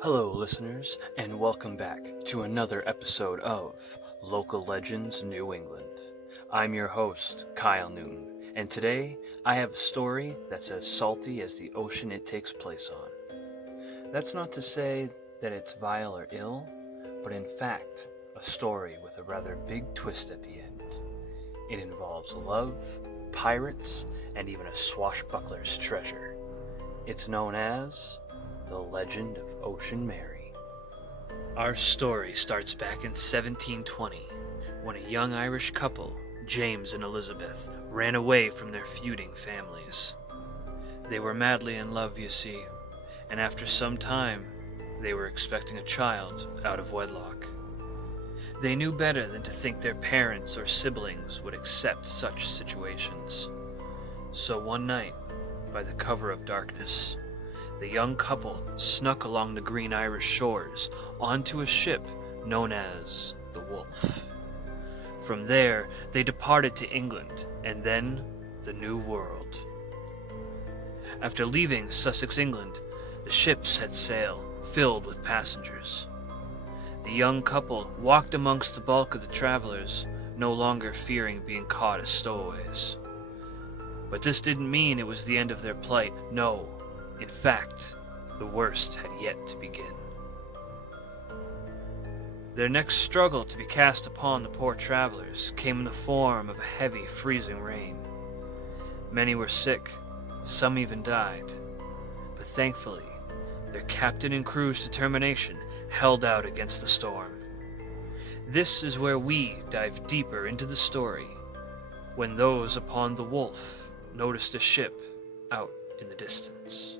Hello, listeners, and welcome back to another episode of Local Legends New England. I'm your host, Kyle Newton, and today I have a story that's as salty as the ocean it takes place on. That's not to say that it's vile or ill, but in fact, a story with a rather big twist at the end. It involves love, pirates, and even a swashbuckler's treasure. It's known as The Legend of Ocean Mary. Our story starts back in 1720, when a young Irish couple, James and Elizabeth, ran away from their feuding families. They were madly in love, you see, and after some time, they were expecting a child out of wedlock. They knew better than to think their parents or siblings would accept such situations. So one night, by the cover of darkness, the young couple snuck along the green Irish shores onto a ship known as the Wolf. From there, they departed to England and then the New World. After leaving Sussex, England, the ship set sail, filled with passengers. The young couple walked amongst the bulk of the travelers, no longer fearing being caught as stowaways. But this didn't mean it was the end of their plight. No. In fact, the worst had yet to begin. Their next struggle to be cast upon the poor travelers came in the form of a heavy, freezing rain. Many were sick, some even died, but thankfully, their captain and crew's determination held out against the storm. This is where we dive deeper into the story, when those upon the Wolf noticed a ship out in the distance.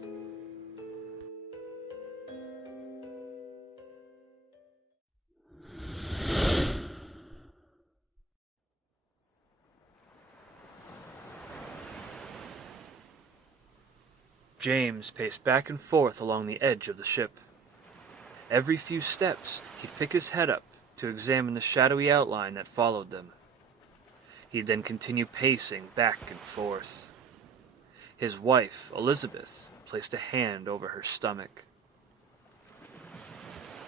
James paced back and forth along the edge of the ship. Every few steps, he'd pick his head up to examine the shadowy outline that followed them. He'd then continue pacing back and forth. His wife, Elizabeth, placed a hand over her stomach.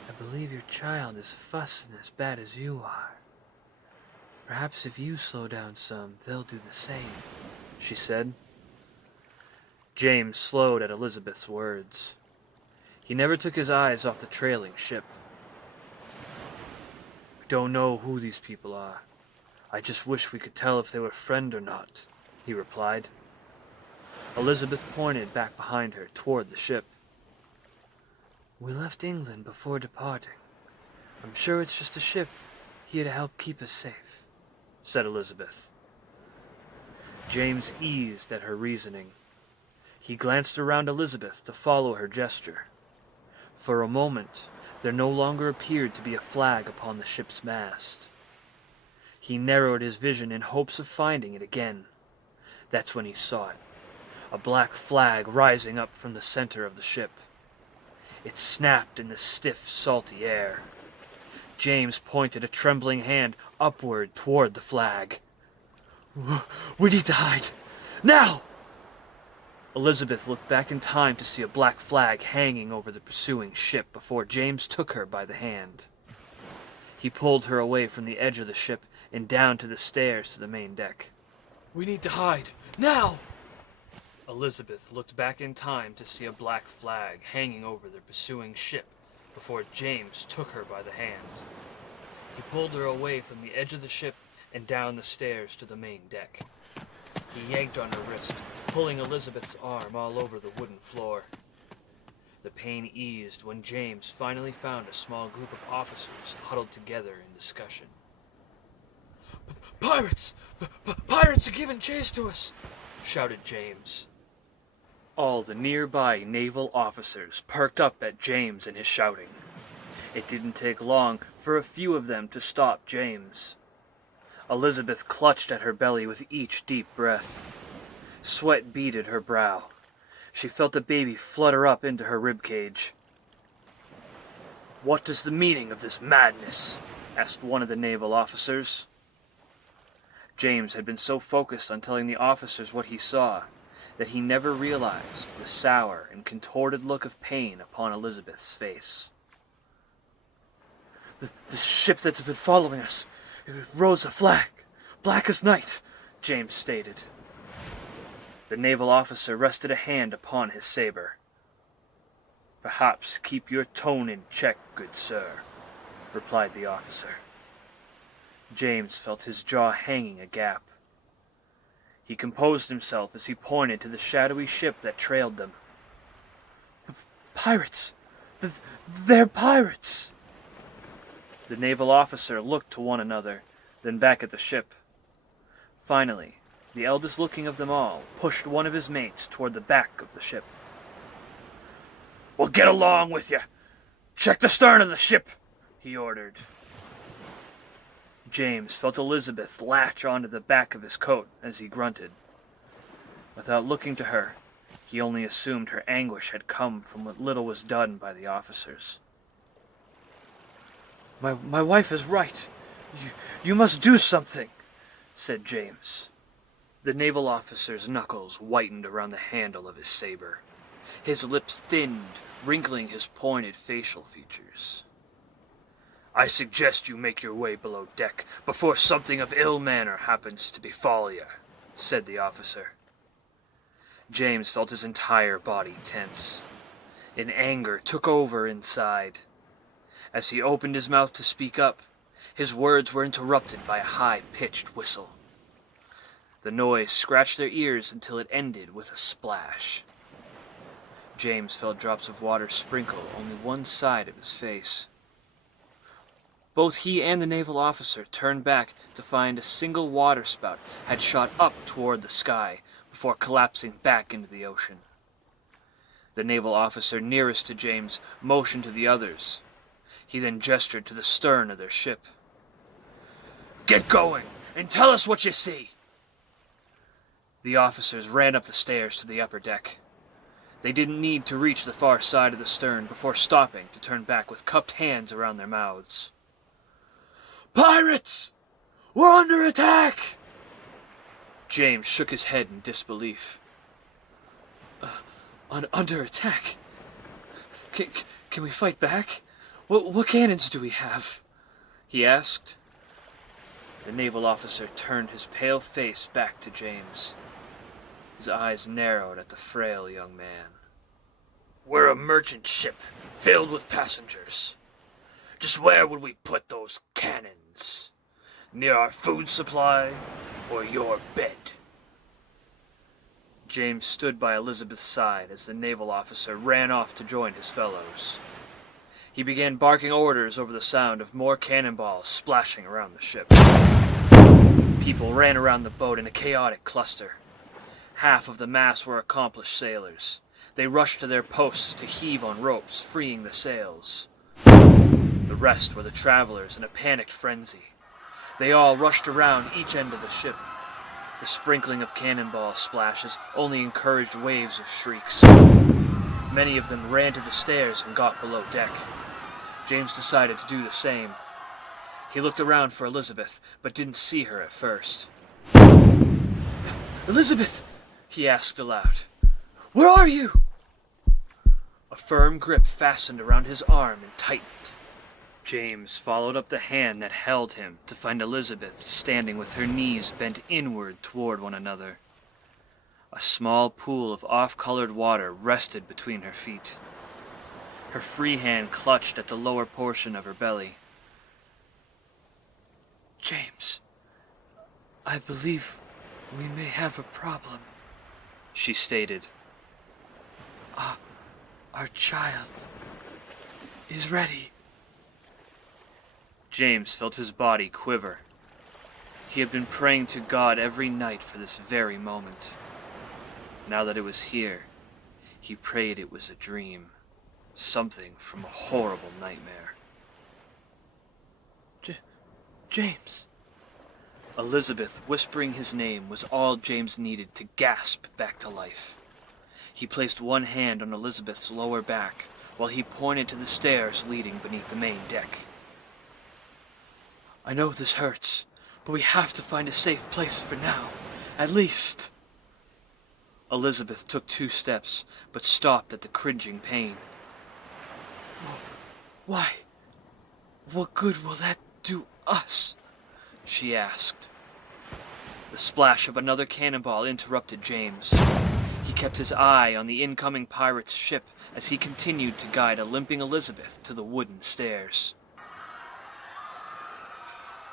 "I believe your child is fussing as bad as you are. Perhaps if you slow down some, they'll do the same," she said. James slowed at Elizabeth's words. He never took his eyes off the trailing ship. "We don't know who these people are. I just wish we could tell if they were friend or not," he replied. Elizabeth pointed back behind her toward the ship. "We left England before departing. I'm sure it's just a ship here to help keep us safe," said Elizabeth. James eased at her reasoning. He glanced around Elizabeth to follow her gesture. For a moment, there no longer appeared to be a flag upon the ship's mast. He narrowed his vision in hopes of finding it again. That's when he saw it, a black flag rising up from the center of the ship. It snapped in the stiff, salty air. James pointed a trembling hand upward toward the flag. "We need to hide! Now!" Elizabeth looked back in time to see a black flag hanging over the pursuing ship before James took her by the hand. He pulled her away from the edge of the ship and down to the stairs to the main deck. "We need to hide! Now!" Elizabeth looked back in time to see a black flag hanging over the pursuing ship before James took her by the hand. He pulled her away from the edge of the ship and down the stairs to the main deck. He yanked on her wrist, pulling Elizabeth's arm all over the wooden floor. The pain eased when James finally found a small group of officers huddled together in discussion. "Pirates! Pirates are giving chase to us!" shouted James. All the nearby naval officers perked up at James and his shouting. It didn't take long for a few of them to stop James. Elizabeth clutched at her belly with each deep breath. Sweat beaded her brow. She felt the baby flutter up into her ribcage. "What is the meaning of this madness?" asked one of the naval officers. James had been so focused on telling the officers what he saw that he never realized the sour and contorted look of pain upon Elizabeth's face. The ship that's been following us, it rose a flag, black as night, James stated. The naval officer rested a hand upon his saber. "Perhaps keep your tone in check, good sir," replied the officer. James felt his jaw hanging agape. He composed himself as he pointed to the shadowy ship that trailed them. "Pirates! They're pirates!" The naval officer looked to one another, then back at the ship. Finally, the eldest looking of them all pushed one of his mates toward the back of the ship. "Well, get along with you! Check the stern of the ship!" he ordered. James felt Elizabeth latch onto the back of his coat as he grunted. Without looking to her, he only assumed her anguish had come from what little was done by the officers. My wife is right. You must do something," said James. The naval officer's knuckles whitened around the handle of his saber. His lips thinned, wrinkling his pointed facial features. "I suggest you make your way below deck before something of ill manner happens to befall you," said the officer. James felt his entire body tense. An anger took over inside. As he opened his mouth to speak up, his words were interrupted by a high-pitched whistle. The noise scratched their ears until it ended with a splash. James felt drops of water sprinkle only one side of his face. Both he and the naval officer turned back to find a single waterspout had shot up toward the sky before collapsing back into the ocean. The naval officer nearest to James motioned to the others. He then gestured to the stern of their ship. "Get going, and tell us what you see!" The officers ran up the stairs to the upper deck. They didn't need to reach the far side of the stern before stopping to turn back with cupped hands around their mouths. "Pirates! We're under attack!" James shook his head in disbelief. Under attack? Can we fight back? What cannons do we have?" he asked. The naval officer turned his pale face back to James. His eyes narrowed at the frail young man. "We're a merchant ship filled with passengers. Just where would we put those cannons? Near our food supply or your bed?" James stood by Elizabeth's side as the naval officer ran off to join his fellows. He began barking orders over the sound of more cannonballs splashing around the ship. People ran around the boat in a chaotic cluster. Half of the mass were accomplished sailors. They rushed to their posts to heave on ropes, freeing the sails. The rest were the travelers in a panicked frenzy. They all rushed around each end of the ship. The sprinkling of cannonball splashes only encouraged waves of shrieks. Many of them ran to the stairs and got below deck. James decided to do the same. He looked around for Elizabeth, but didn't see her at first. "Elizabeth!" he asked aloud. "Where are you?" A firm grip fastened around his arm and tightened. James followed up the hand that held him to find Elizabeth standing with her knees bent inward toward one another. A small pool of off-colored water rested between her feet. Her free hand clutched at the lower portion of her belly. "James, I believe we may have a problem," she stated. Our child is ready." James felt his body quiver. He had been praying to God every night for this very moment. Now that it was here, he prayed it was a dream, something from a horrible nightmare. James. Elizabeth whispering his name was all James needed to gasp back to life. He placed one hand on Elizabeth's lower back while he pointed to the stairs leading beneath the main deck. "I know this hurts, but we have to find a safe place for now, at least." Elizabeth took 2 steps, but stopped at the cringing pain. Why? What good will that do us? She asked. The splash of another cannonball interrupted James. He kept his eye on the incoming pirate's ship as he continued to guide a limping Elizabeth to the wooden stairs.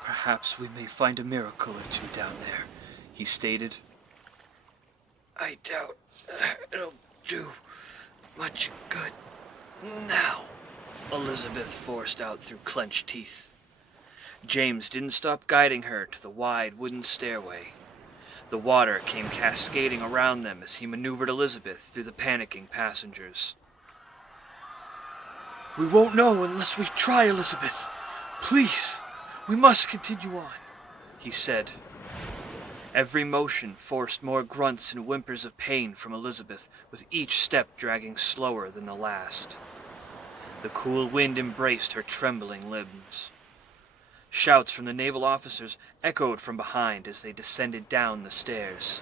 Perhaps we may find a miracle or two down there, he stated. I doubt it'll do much good now, Elizabeth forced out through clenched teeth. James didn't stop guiding her to the wide wooden stairway. The water came cascading around them as he maneuvered Elizabeth through the panicking passengers. We won't know unless we try, Elizabeth. Please, we must continue on, he said. Every motion forced more grunts and whimpers of pain from Elizabeth, with each step dragging slower than the last. The cool wind embraced her trembling limbs. Shouts from the naval officers echoed from behind as they descended down the stairs.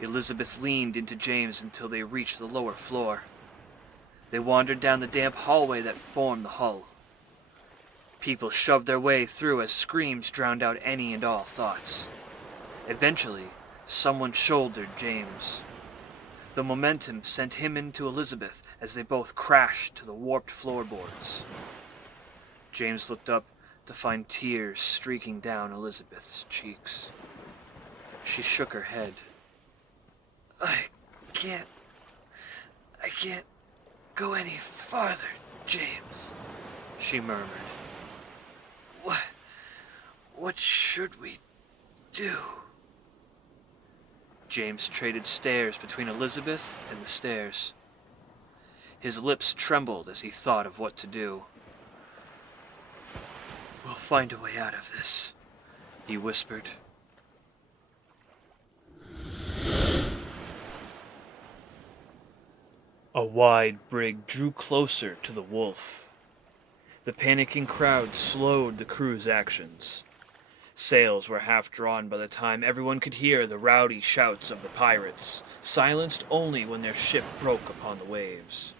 Elizabeth leaned into James until they reached the lower floor. They wandered down the damp hallway that formed the hull. People shoved their way through as screams drowned out any and all thoughts. Eventually, someone shouldered James. The momentum sent him into Elizabeth as they both crashed to the warped floorboards. James looked up to find tears streaking down Elizabeth's cheeks. She shook her head. I can't go any farther, James, she murmured. What should we do? James traded stares between Elizabeth and the stairs. His lips trembled as he thought of what to do. We'll find a way out of this, he whispered. A wide brig drew closer to the Wolf. The panicking crowd slowed the crew's actions. Sails were half drawn by the time everyone could hear the rowdy shouts of the pirates, silenced only when their ship broke upon the waves.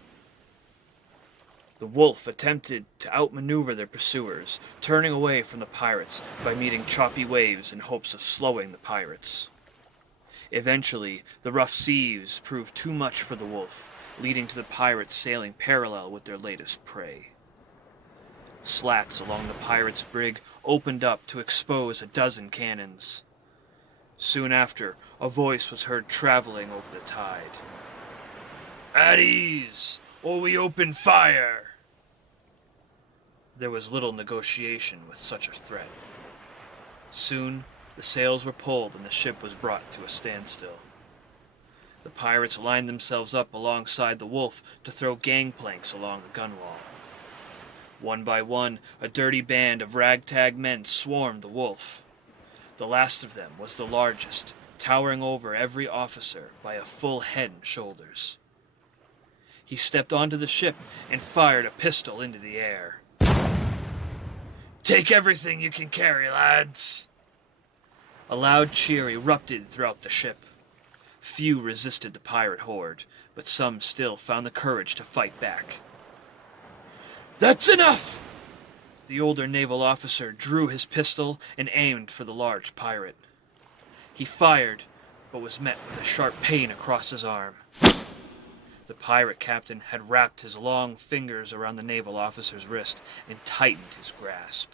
The Wolf attempted to outmaneuver their pursuers, turning away from the pirates by meeting choppy waves in hopes of slowing the pirates. Eventually, the rough seas proved too much for the Wolf, leading to the pirates sailing parallel with their latest prey. Slats along the pirates' brig opened up to expose a dozen cannons. Soon after, a voice was heard traveling over the tide. At ease, or we open fire! There was little negotiation with such a threat. Soon, the sails were pulled and the ship was brought to a standstill. The pirates lined themselves up alongside the Wolf to throw gangplanks along the gunwale. One by one, a dirty band of ragtag men swarmed the Wolf. The last of them was the largest, towering over every officer by a full head and shoulders. He stepped onto the ship and fired a pistol into the air. Take everything you can carry, lads! A loud cheer erupted throughout the ship. Few resisted the pirate horde, but some still found the courage to fight back. That's enough! The older naval officer drew his pistol and aimed for the large pirate. He fired, but was met with a sharp pain across his arm. The pirate captain had wrapped his long fingers around the naval officer's wrist and tightened his grasp.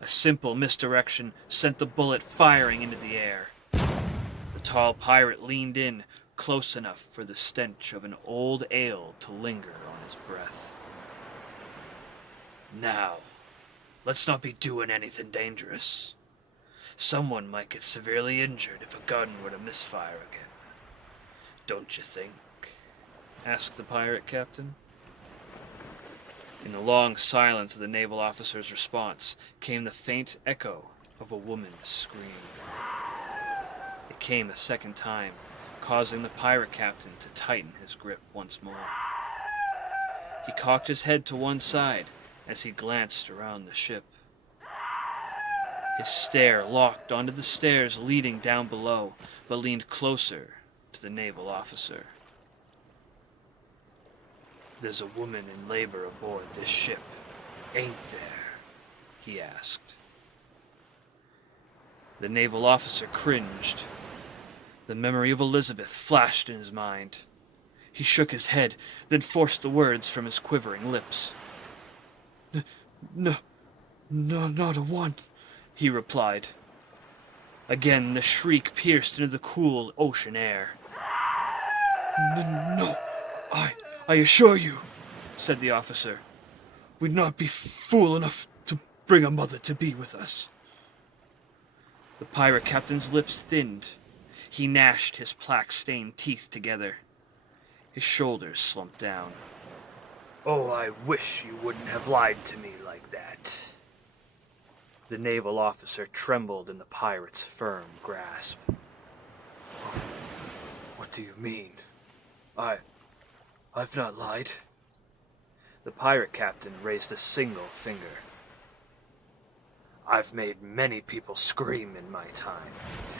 A simple misdirection sent the bullet firing into the air. The tall pirate leaned in, close enough for the stench of an old ale to linger on his breath. Now, let's not be doing anything dangerous. Someone might get severely injured if a gun were to misfire again. Don't you think? Asked the pirate captain. In the long silence of the naval officer's response came the faint echo of a woman's scream. It came a second time, causing the pirate captain to tighten his grip once more. He cocked his head to one side as he glanced around the ship. His stare locked onto the stairs leading down below, but leaned closer to the naval officer. There's a woman in labor aboard this ship, ain't there? He asked. The naval officer cringed. The memory of Elizabeth flashed in his mind. He shook his head, then forced the words from his quivering lips. No, not a one, he replied. Again the shriek pierced into the cool ocean air. No, I assure you, said the officer, we'd not be fool enough to bring a mother to be with us. The pirate captain's lips thinned. He gnashed his plaque-stained teeth together. His shoulders slumped down. Oh, I wish you wouldn't have lied to me like that. The naval officer trembled in the pirate's firm grasp. What do you mean? I've not lied. The pirate captain raised a single finger. I've made many people scream in my time,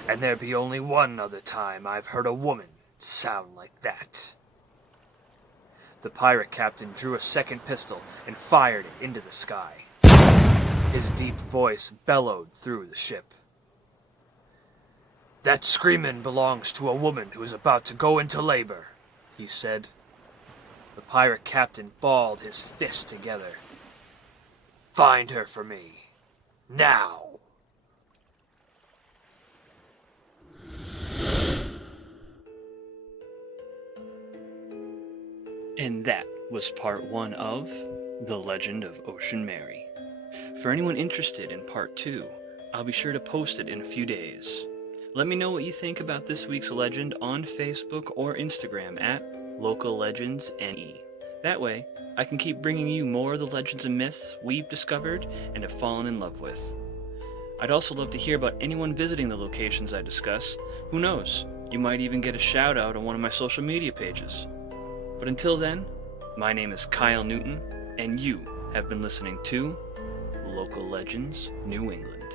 and there be only one other time I've heard a woman sound like that. The pirate captain drew a second pistol and fired it into the sky. His deep voice bellowed through the ship. That screamin' belongs to a woman who is about to go into labor, he said. The pirate captain balled his fists together. Find her for me. Now! And that was part 1 of The Legend of Ocean Mary. For anyone interested in part 2, I'll be sure to post it in a few days. Let me know what you think about this week's legend on Facebook or Instagram at LocalLegendsNE. That way, I can keep bringing you more of the legends and myths we've discovered and have fallen in love with. I'd also love to hear about anyone visiting the locations I discuss. Who knows, you might even get a shout out on one of my social media pages. But until then, my name is Kyle Newton, and you have been listening to Local Legends New England.